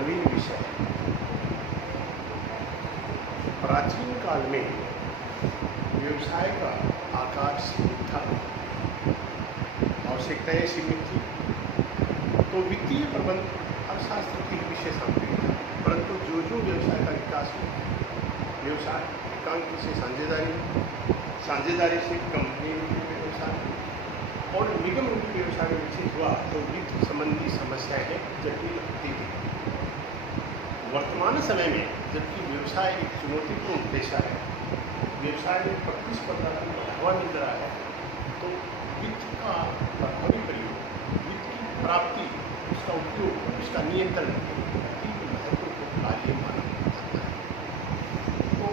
नवीन विषय है। प्राचीन काल में व्यवसाय का आकार सीमित था, आवश्यकताएं सीमित थी, तो वित्तीय प्रबंध अर्थशास्त्र की विषय सामग्री था। परंतु जो जो व्यवसाय का विकास हुआ, व्यवसाय एकांकी से साझेदारी से कंपनी व्यवसाय और निगम रूपी व्यवसाय में विकसित हुआ, तो वित्त संबंधी समस्याएं जटिल होती थी। वर्तमान समय में जबकि व्यवसाय एक चुनौतीपूर्ण पेशा है, व्यवसाय में प्रतिस्पर्धा को बढ़ावा मिल रहा है, तो वित्त का प्रभावी प्रयोग, वित्त की प्राप्ति, उसका उपयोग, उसका नियंत्रण एक महत्वपूर्ण कार्य माना जाता है। तो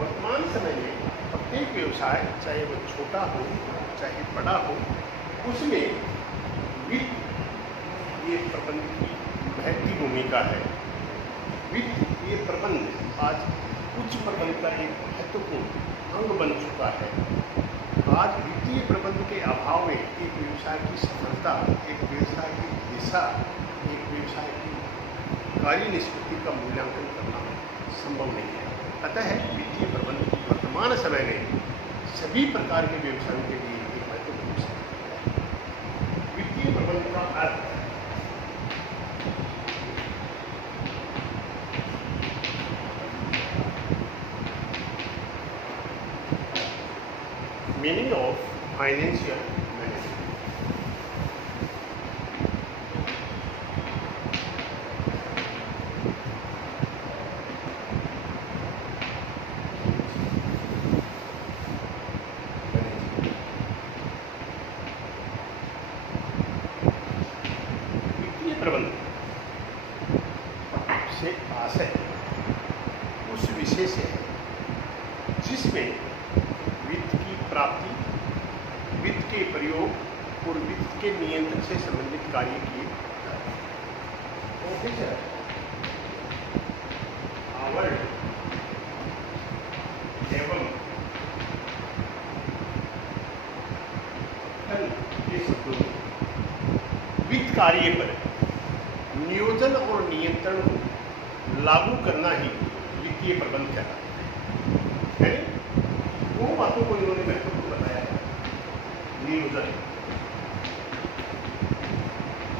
वर्तमान समय में प्रत्येक व्यवसाय, चाहे वो छोटा हो चाहे बड़ा हो, उसमें वित्त ये प्रबंध की महती भूमिका है। वित्तीय प्रबंध आज उच्च प्रबंध का एक महत्वपूर्ण अंग बन चुका है। आज वित्तीय प्रबंध के अभाव में एक व्यवसाय की सफलता, एक व्यवसाय की दिशा, एक व्यवसाय की कार्य निष्पत्ति का मूल्यांकन करना संभव नहीं है। अतः वित्तीय प्रबंध वर्तमान समय में सभी प्रकार के व्यवसायों के लिए एक महत्वपूर्ण विषय है। वित्तीय प्रबंध का अर्थ meaning of financial management. वित्तीय प्रबंध से आशय उस विषय से है जिसमें वित्त की प्राप्ति, वित्त के प्रयोग और वित्त के नियंत्रण से संबंधित कार्य किए जाते हैं। प्रोफेसर हावर्ड एवं के शब्दों में वित्त कार्य पर नियोजन और नियंत्रण को लागू करना ही वित्तीय प्रबंध कहलाता है। दो बातों को इन्होंने महत्वपूर्ण बताया है, नियोजन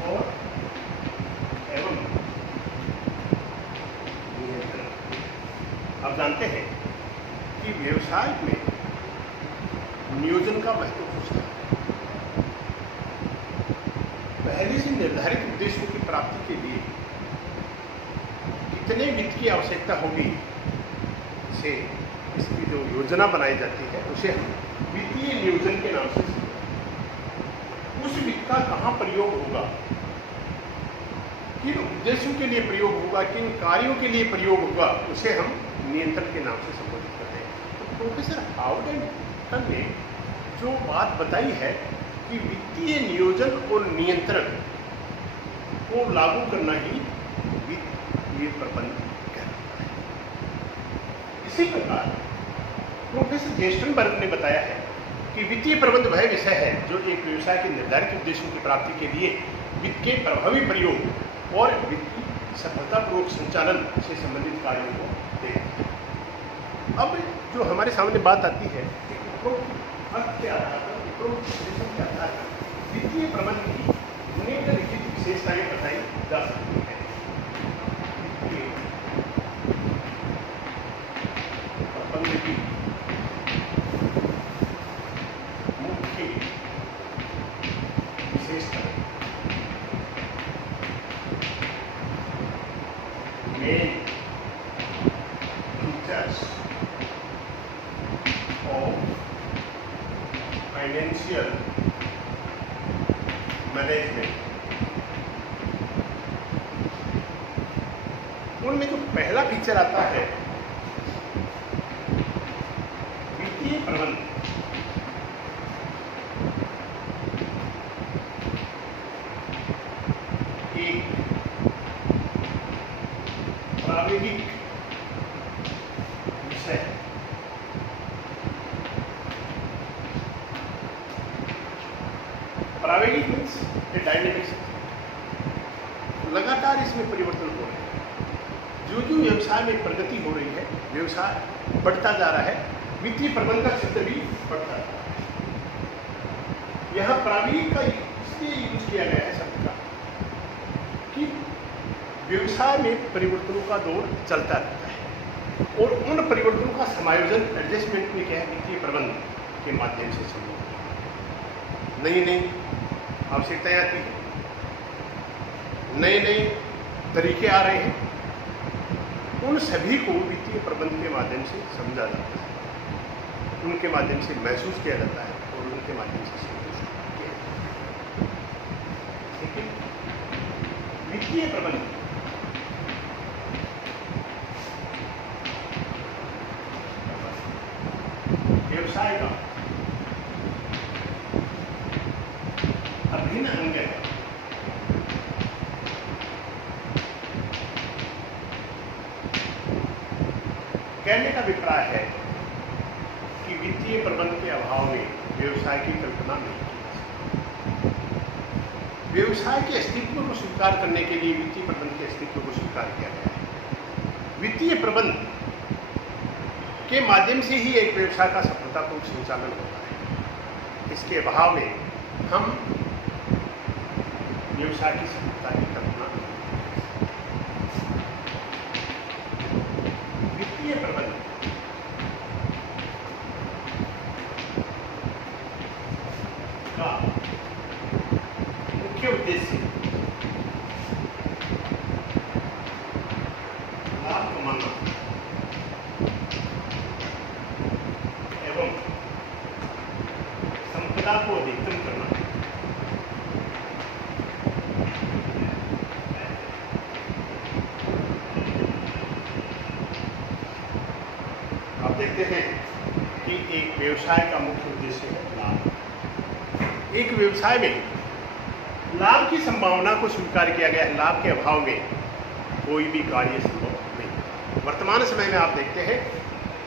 और एवं नियंत्रण। आप जानते हैं कि व्यवसाय में नियोजन का महत्व है। पहले से निर्धारित उद्देश्यों की प्राप्ति के लिए कितने वित्त की आवश्यकता होगी से इसकी जो योजना बनाई जाती है उसे हम वित्तीय नियोजन के नाम से उस वित्त का कहाँ प्रयोग होगा, किन उद्देश्यों के लिए प्रयोग होगा, किन कार्यों के लिए प्रयोग होगा, उसे हम नियंत्रण के नाम से संबोधित करते हैं। तो प्रोफेसर हावर्ड ने जो बात बताई है कि वित्तीय नियोजन और नियंत्रण को लागू करना ही वित्तीय प्रबंध कहलाता है। इसी प्रकार प्रोफेसर जेस्टनबर्ग ने बताया है कि वित्तीय प्रबंध वह विषय है जो एक व्यवसाय के निर्धारित उद्देश्यों की प्राप्ति के लिए वित्त के प्रभावी प्रयोग और वित्त की सफलतापूर्वक संचालन से संबंधित कार्यों को देखता है। अब जो हमारे सामने बात आती है कि उपरोक्त अर्थ के आधार पर, उपरोक्त विश्लेषण के आधार पर वित्तीय प्रबंध की निम्नलिखित विशेषताएं बताई जा सकती है। प्रबंध की मुख्य विशेषताएं, main features of financial management. उनमें जो पहला फीचर आता है वित्तीय प्रबंध, एक प्राविधिक विषय है। प्राविधिक मीन्स डायनेमिक्स, लगातार इसमें परिवर्तन हो रहे हैं। जो जो व्यवसाय में प्रगति हो रही है, व्यवसाय बढ़ता जा रहा है, वित्तीय प्रबंधन का क्षेत्र भी बढ़ता जा रहा है। यहाँ प्राविधिक का इसलिए यूज किया गया है शब्द का कि व्यवसाय में परिवर्तनों का दौर चलता रहता है और उन परिवर्तनों का समायोजन एडजस्टमेंट में क्या है, वित्तीय प्रबंधन के माध्यम से संभव है। नई नई आवश्यकताएं आती हैं, नए नए तरीके आ रहे हैं, उन सभी को वित्तीय प्रबंधन के माध्यम से समझा जाता है, उनके माध्यम से महसूस किया जाता है और उनके माध्यम से संतुष्ट किया जाता है। ठीक है, वित्तीय प्रबंधन व्यवसाय का अभिन्न अंग है। कहने का अभिप्राय है कि वित्तीय प्रबंधन के अभाव में व्यवसाय की कल्पना नहीं की जा सकती। व्यवसाय के अस्तित्व को स्वीकार करने के लिए वित्तीय प्रबंधन के अस्तित्व को स्वीकार किया गया है। वित्तीय प्रबंधन के माध्यम से ही एक व्यवसाय का सफलतापूर्वक संचालन होता है। इसके अभाव में हम व्यवसाय की सफलता की कल्पना नहीं कर सकते। वित्तीय प्रबंधन का मुख्य उद्देश्य लाभ कमाना एवं संपदा को अधिकतम करना। आप देखते हैं कि एक व्यवसाय का मुख्य उद्देश्य है लाभ। एक व्यवसाय में लाभ की संभावना को स्वीकार किया गया है। लाभ के अभाव में कोई भी कार्य संभव नहीं। वर्तमान समय में आप देखते हैं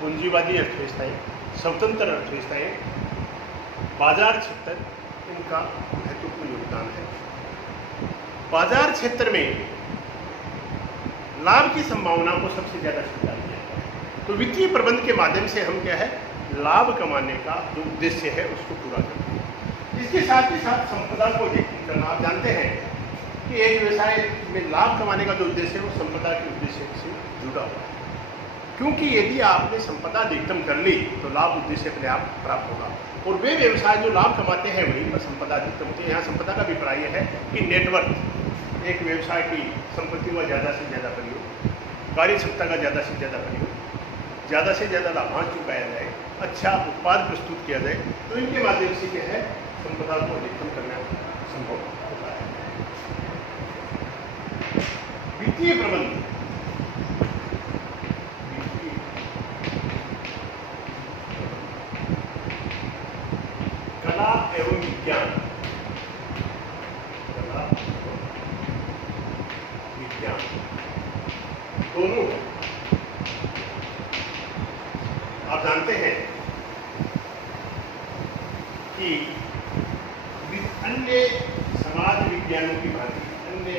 पूंजीवादी अर्थव्यवस्थाएं, स्वतंत्र अर्थव्यवस्थाएं, बाजार क्षेत्र, इनका महत्वपूर्ण योगदान है। बाजार क्षेत्र में लाभ की संभावना को सबसे ज्यादा स्वीकार किया जाता है। तो वित्तीय प्रबंधन के माध्यम से हम क्या है, लाभ कमाने का जो उद्देश्य है उसको पूरा करते हैं। इसके साथ ही साथ संपदा को अधिकतम करना। आप जानते हैं कि एक व्यवसाय में लाभ कमाने का जो उद्देश्य है वो संपदा के उद्देश्य से जुड़ा हुआ है, क्योंकि यदि आपने संपदा अधिकतम कर ली तो लाभ उद्देश्य अपने आप प्राप्त होगा। और वे व्यवसाय जो लाभ कमाते हैं वहीं पर संपदा अधिकतम होती है। यहाँ संपदा का अभिप्राय यह है कि नेटवर्क, एक व्यवसाय की संपत्ति का ज़्यादा से ज़्यादा प्रयोग, कार्यक्षमता का ज़्यादा से ज़्यादा प्रयोग, ज़्यादा से ज़्यादा लाभांश चुकाया जाए, अच्छा उत्पाद प्रस्तुत किया जाए, तो इनके माध्यम से क्या है, संपदा को अधिकतम करना संभव होता है। वित्तीय प्रबंधन कला एवं विज्ञान, कला विज्ञान दोनों है। आप जानते हैं कि अन्य समाज विज्ञानों की भांति, अन्य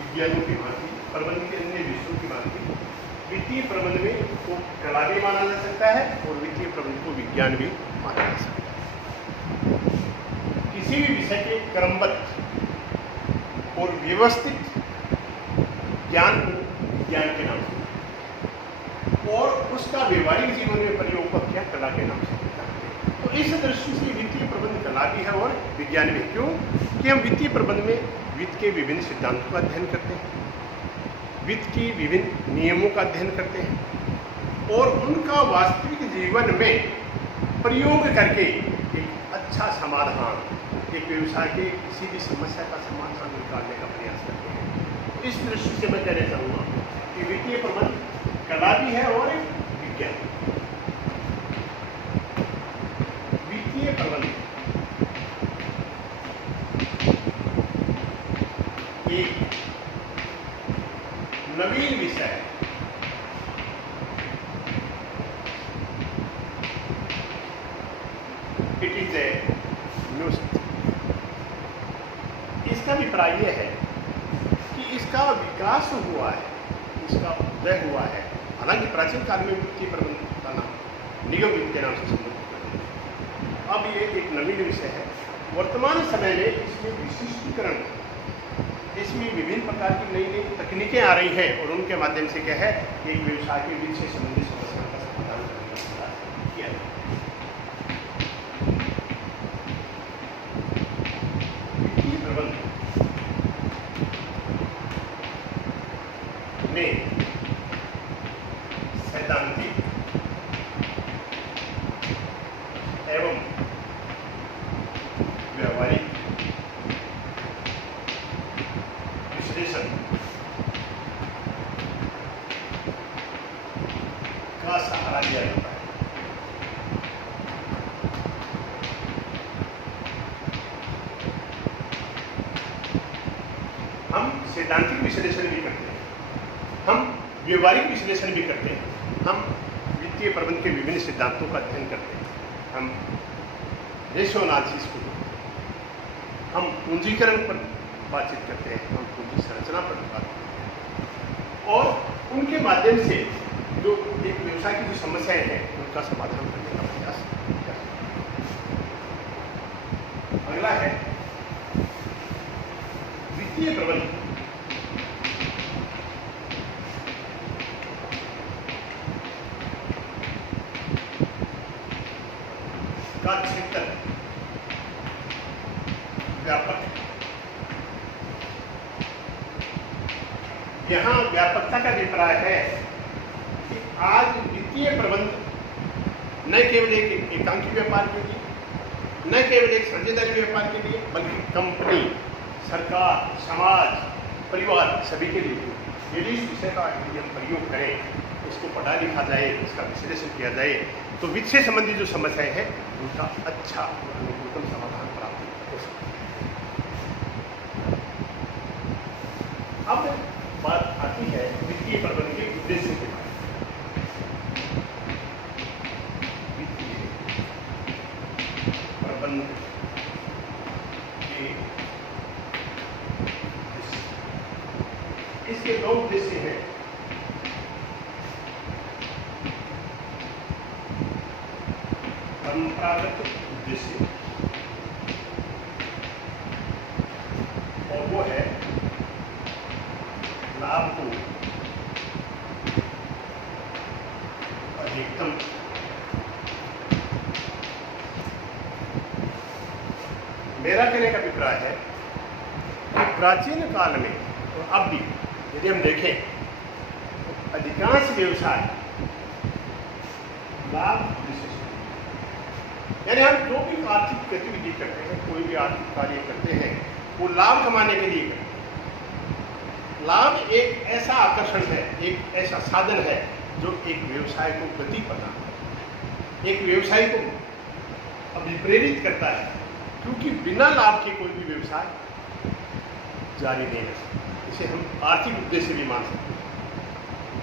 विज्ञानों की भांति, प्रबंधन के अन्य विषयों की भांति वित्तीय प्रबंधन में को कला भी माना जा सकता है और वित्तीय प्रबंधन को विज्ञान भी माना जा सकता है। किसी भी विषय के क्रमबद्ध और व्यवस्थित ज्ञान को विज्ञान के नाम से और उसका व्यवहारिक जीवन में प्रयोग को क्या कला के नाम से करते हैं। तो इस दृष्टि से वित्तीय प्रबंधन कला भी है और विज्ञान भी। क्यों कि हम वित्तीय प्रबंधन में वित्त के विभिन्न सिद्धांतों का अध्ययन करते हैं, वित्त की विभिन्न नियमों का अध्ययन करते हैं और उनका वास्तविक जीवन में प्रयोग करके एक अच्छा समाधान, एक व्यवसाय के किसी भी समस्या का समाधान निकालने का प्रयास करते हैं। इस दृष्टि से मैं कहना चाहूँगा कि वित्तीय प्रबंधन कला भी है और एक विज्ञान। वित्तीय प्रबंधन एक नवीन विषय है। It is a new subject. इसका अभिप्राय यह है कि इसका विकास हुआ है, इसका उदय हुआ है। हालांकि प्राचीन काल में वित्तीय प्रबंधन का नाम निगम वित्त के नाम से संबोधित करते हैं। अब ये एक नवीन विषय है। वर्तमान समय में इसमें विशिष्टीकरण, इसमें विभिन्न प्रकार की नई नई तकनीकें आ रही हैं और उनके माध्यम से क्या है, एक व्यवसाय के वित्त से संबंधित समस्याओं का समाधान करने का प्रयास किया जाए। वित्तीय प्रबंधन में सैद्धांतिक एवं व्यावहारिक विश्लेषण का सहारा लिया जाता है। हम सैद्धांतिक विश्लेषण भी करते हैं, हम व्यवहारिक विश्लेषण भी करते हैं, हम वित्तीय प्रबंधन के विभिन्न सिद्धांतों का अध्ययन करते हैं, हम रेशियो एनालिसिस को देखते हैं, हम पूंजीकरण पर बातचीत करते हैं, हम पूंजी संरचना पर बात करते हैं और उनके माध्यम से जो एक व्यवसाय की जो समस्याएं हैं उनका समाधान करने का प्रयास करते हैं। अगला है वित्तीय प्रबंधन का क्षेत्र व्यापक है। यहाँ व्यापकता का अभिप्राय है कि आज वित्तीय प्रबंधन न केवल एक एकांकी व्यापार के लिए, न केवल एक साझेदारी व्यापार के लिए, बल्कि कंपनी, सरकार, समाज, परिवार सभी के लिए। यदि इस विषय का यदि हम प्रयोग करें, इसको पढ़ा लिखा जाए, इसका विश्लेषण किया जाए, तो वित्त से संबंधित जो समस्याएं हैं उनका अच्छा अनुकूल समाधान प्राप्त हो सकता है। अब बात आती है वित्तीय प्रबंधन के उद्देश्य के बारे में। वित्तीय प्रबंधन के उद्देश्य, इसके दो उद्देश्य हैं। परंपरागत उद्देश्य और वो है लाभ को अधिकतम मेरा कहने का अभिप्राय है कि प्राचीन काल में और अब भी यदि हम देखें तो अधिकांश व्यवसाय लाभ उद्देश्य, यानी हम जो भी आर्थिक गतिविधि करते हैं, कोई भी आर्थिक कार्य करते हैं, वो लाभ कमाने के लिए करते हैं। लाभ एक ऐसा आकर्षण है, एक ऐसा साधन है जो एक व्यवसाय को गति प्रदान करता है, एक व्यवसाय को अभिप्रेरित करता है, क्योंकि बिना लाभ के कोई भी व्यवसाय जारी नहीं रह सकता। इसे हम आर्थिक उद्देश्य भी मान सकते हैं,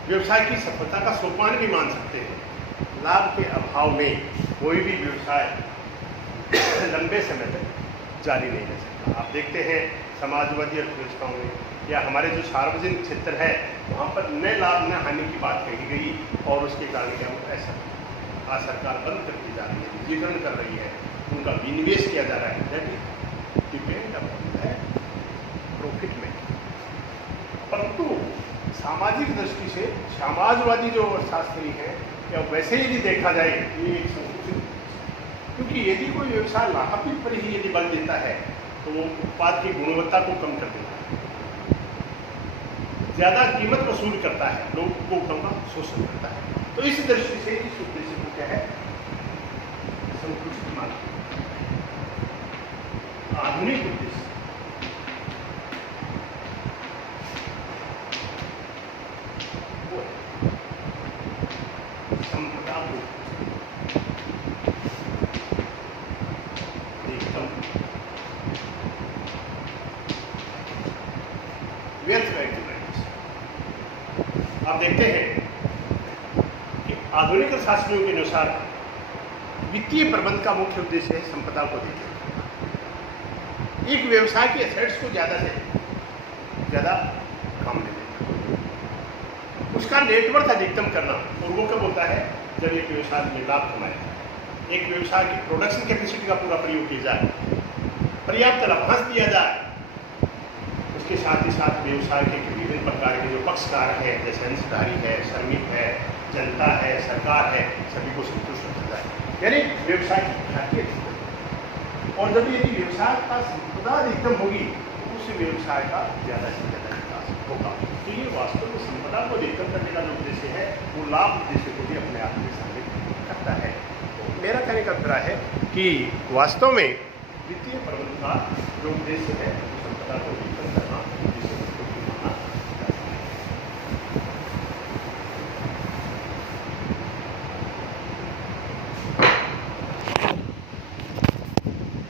व्यवसाय की सफलता का सोपान भी मान सकते हैं। लाभ के अभाव में कोई भी व्यवसाय लंबे समय तक जारी नहीं रह सकता। आप देखते हैं समाजवादी अर्थव्यवस्थाओं में या हमारे जो सार्वजनिक क्षेत्र है वहाँ पर न लाभ न हानि की बात कही गई और उसके कारण क्या होता है, आज सरकार बंद करती जा रही है, निजीकरण कर रही है, उनका विनिवेश किया जा रहा है। दैट डिपेंड अपॉन है प्रॉफिट में। परंतु सामाजिक दृष्टि से समाजवादी जो अर्थशास्त्री है या वैसे यदि देखा जाए ये एक संकुचित, क्योंकि यदि कोई व्यवसाय लाभ पर ही यदि बल देता है तो वो उत्पाद की गुणवत्ता को कम कर देता है, ज़्यादा कीमत वसूल करता है, लोगों को कम शोषण करता है। तो इस दृष्टि से इस उद्देश्य को क्या है, संकुचित माना। आधुनिक उद्देश्य वो है संपदा को एकदम व्यर्थ करके। आप देखते हैं कि आधुनिक अर्थशास्त्रियों के अनुसार वित्तीय प्रबंधन का मुख्य उद्देश्य है संपदा को देखना, एक व्यवसाय के एसेट्स को ज़्यादा से ज़्यादा काम में लेना। उसका नेटवर्क अधिकतम करना। और वो कब होता है? जब एक व्यवसाय में लाभ कमाए, एक व्यवसाय की प्रोडक्शन कैपेसिटी का पूरा प्रयोग किया जाए, पर्याप्त लाभांश दिया जाए, उसके साथ ही साथ व्यवसाय के विभिन्न प्रकार के जो पक्षकार हैं, जैसे अंशधारी है, श्रमिक है, जनता है, सरकार है, सभी को संतुष्ट रखा जाए, यानी व्यवसाय की ख्याति अच्छी होगी। और जब यदि व्यवसाय का संपदा अधिकतम होगी तो उस व्यवसाय का ज़्यादा से ज़्यादा विकास होगा। तो ये वास्तव में संपदा को अधिकतम करने का जो उद्देश्य है वो लाभ उद्देश्य को भी अपने आप में शामिल करता है। तो मेरा कहने का अभिप्राय है कि वास्तव में वित्तीय प्रबंधन का जो उद्देश्य है वो संपदा को